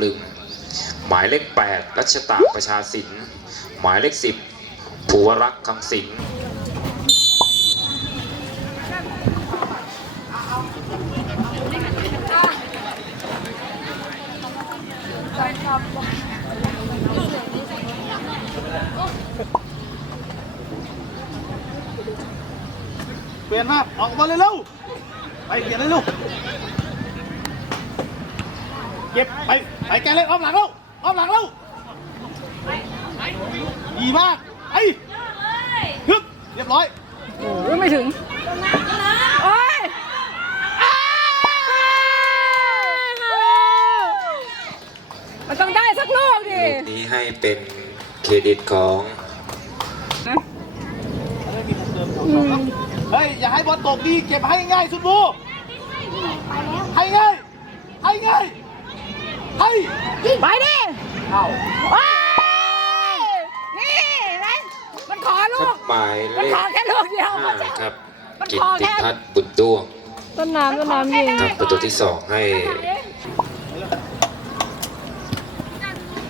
ำลึง หมายเลข 8 รัชตาประชาสิน หมายเลข 10 ภูวรักษ์คำสิงเปลี่ยนมาออกมาเลยเร็วไปเปลี่ยนเลยลูก เก็บไปไปแกเลยอ้อมหลังแล้วอ้อมหลังแล้วดีมากไอ้ฮึบเรียบร้อยโอ้ยไม่ถึงโอ้ยมันต้องได้สักลูกดิลูกนี้ให้เป็นเครดิตของเฮ้ยอย่าให้บอลตกดีเก็บให้ง่ายสุดบูให้ง่ายให้ง่าย ให้ไปดิโอ้ยนี่เห็นไหมมันขอลูครับกหมายเลมันขขอแค่ลูกเดียวห้าครับมันกิตขอติแค่พัฒน์บุญด้วงต้นน้ำต้นน้ำยิงครับประตูที่สองให้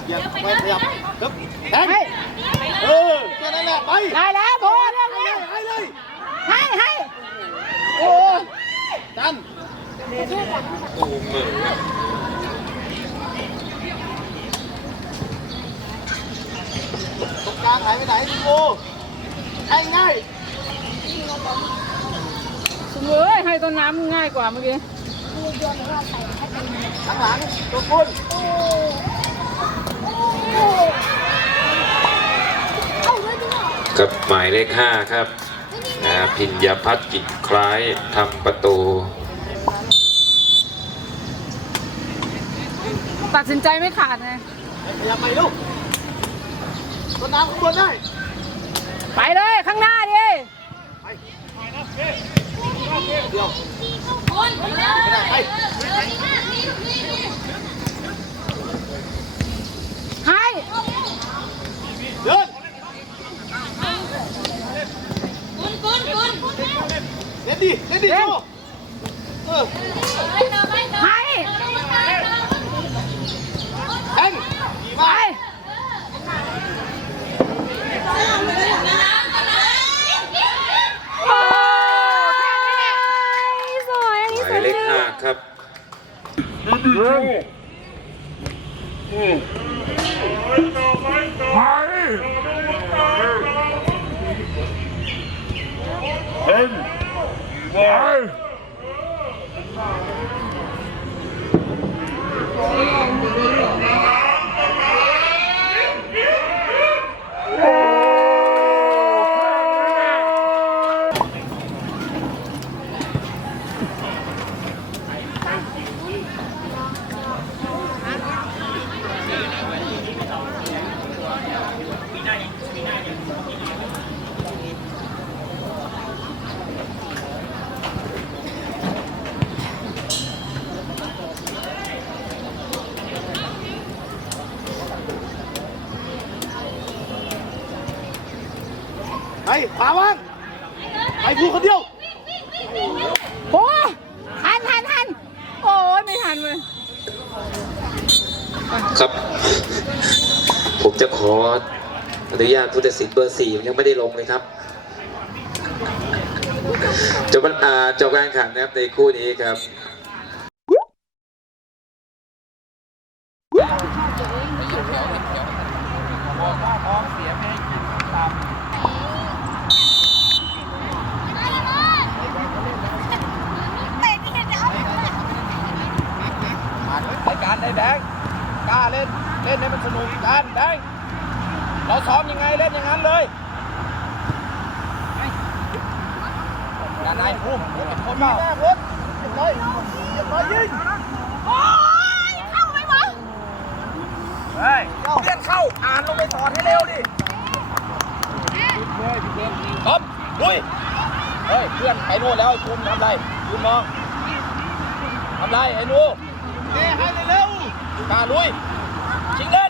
อย่าไปขยับฮึบแทงเออแค่นั้นแหละไปได้แล้วโบเรื่องนี้ให้เลยให้ให้โอ้ดันตรงกลางหายไปไหนพี่โบให้ง่ายสมเลยให้ต้นน้ำง่ายกว่าเมื่อกี้ข้างหลังตัวคุณกับหมายเลขห้าครับนะพิญญาพัฒน์กิจคล้ายทำประตู ตัดสินใจไม่ขาดไงพยายามไปลูก ต้นน้ำข้างบนได้ ไปเลยข้างหน้า grande. Aí! Aí! Aí! ไปขวาว่างไปพูคนเดียวโอ้ทันทันทันโอ้ยไม่ทันเลยครับ ผมจะขออนุญาตผู้ตัดสินเบอร์สี่ยังไม่ได้ลงเลยครับจบอ่าจบการแข่งขันนะครับในคู่นี้ครับ รายการไอ้แดงกล้าเล่น เล่นให้มันสนุกกันแดงเราซ้อมยังไง เล่นอย่างนั้นเลยการนายพุ่มเป็นคนเปล่าแม่รถเรียบร้อยเรียบร้อยยิงโอ้ยเข้าไหมวะเฮ้ยเลื่อนเข้า อ่านลงไปสอนให้เร็วดิท็อปลุยเฮ้ยเพื่อนไปโน่นแล้วคุณทำไรคุณมองทำไรไอ้หนูเฮ้ให้เร็วกล้าลุยชิงเล่นส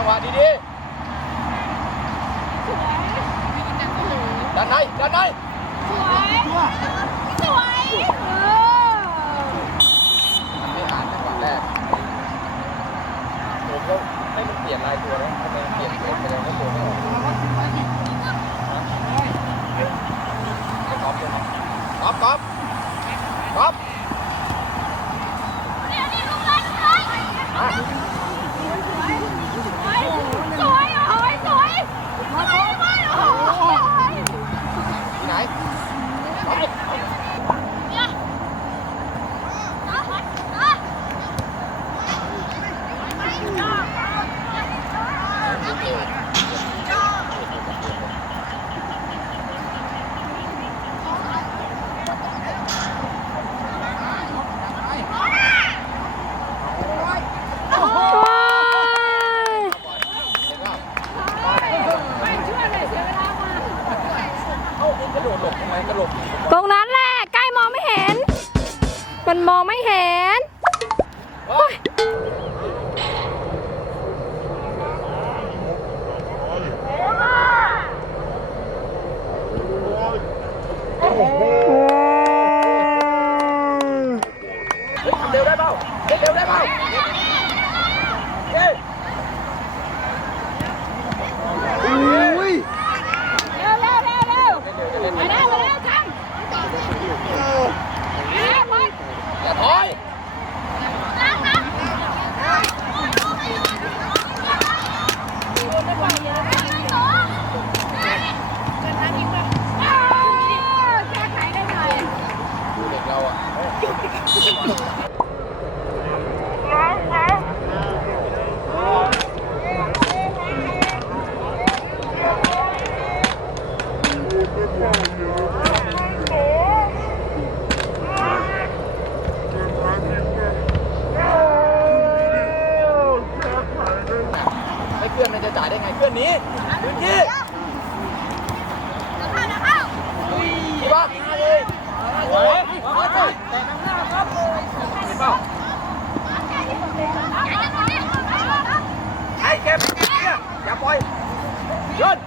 จังหวะดีๆด้านในด้านในสวยสวยเออมันไม่อ่านจังหวะแรกผมก็ให้มันเปลี่ยนลายตัวแล้วทำไมเปลี่ยนตัวไปแล้วก็ตัวไม่ออกก๊อฟด้วยก๊อฟก๊อฟก๊อฟอะ สวยโอ้ยสวยสวยมากโอ้ย ที่ไหนไปเอ้ากระโดดหลบทำไมกระโดด ตรงนั้นแหละ ใกล้มองไม่เห็น มันมองไม่เห็น เฮ้ย เฮ้ยทำเร็วได้เปล่าเฮ้ยเร็วได้เปล่าเฮ้ยอุ้ย เร็วเร็วเร็วเร็วมาแล้วมาแล้วจังเร็วไป อย่าถอย แก้ไขได้หน่อย ดูเด็กเราอ่ะไม่เคลื่อนมันจะจ่ายได้ไงเคลื่อนนี้พื้นที่ดีป่ะเลยโอ้ยบ้างหน้าครับ เห็นเปล่าไอ้เก็บเนี่ยอย่าปล่อยยืน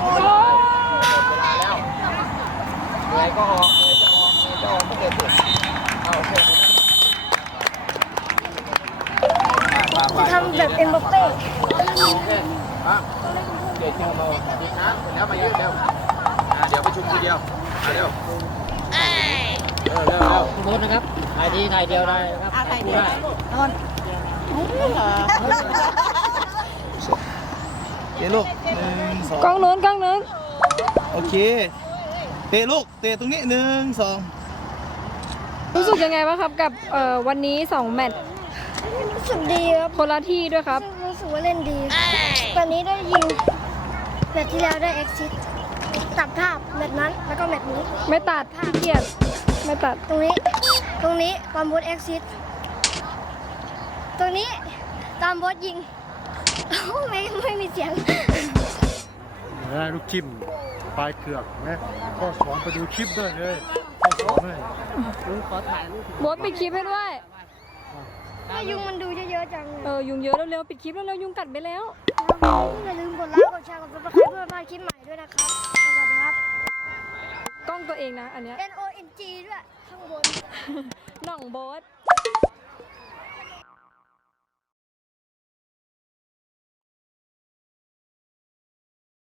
โอ้ย เวลาแล้วเหนื่อยก็ออกเหนื่อยจะออกเหนื่อยจะออกก็เกิดขึ้นเอาโอเค จะทำแบบเอ็มบัปเป้ โอเคอะ เดี๋ยวเชิญเราดีนะเดี๋ยวมายืดเร็วอะเดี๋ยวประชุมทีเดียวอะเร็วเร็วเร็วเร็วโน้ตนะครับถ่ายทีถ่ายเดียวได้นะครับถ่ายคู่ได้เตะลูกหนึ่งสองกล้องนู้นกล้องนู้นโอเค เตะลูก เตะตรงนี้หนึ่งสองรู้สึกยังไงบ้างครับกับเอ่อวันนี้2แมตช์รู้สึกดีครับคนละที่ด้วยครับ รู้สึกว่าเล่นดี ตอนนี้ได้ยิง มตช์ที่แล้วได้เอ็กซิสตัดภาพแมตช์นั้นแล้วก็แมตช์นี้ ไม่ตัดขี้เกียจไม่ตัด ตรงนี้ ตรงนี้ตอนโบสเอ็กซิสตรงนี้ตอนโบสยิงเอ้าไม่ไม่มีเสียงได้ลูกจิ้มปลายเกือกนะก็สอนไปดูคลิปด้วยเลยให้สอนเลยลุงขอถ่ายรูปโบทปิดคลิปให้ด้วย ถ้ายุงมันดูเยอะๆจังเลเอยอยุงเยอะเร็วๆปิดคลิปแล้วเร็วๆยุงกัดไปแล้วอย่าลืมกดไลค์กดแชร์กดซับสไครต์เพื่อไม่พลาดคลิปใหม่ด้วยนะครับสวัสดีครับกล้องตัวเองนะอันเนี้ย N O N G ด้วยข้างบนหน่องโบท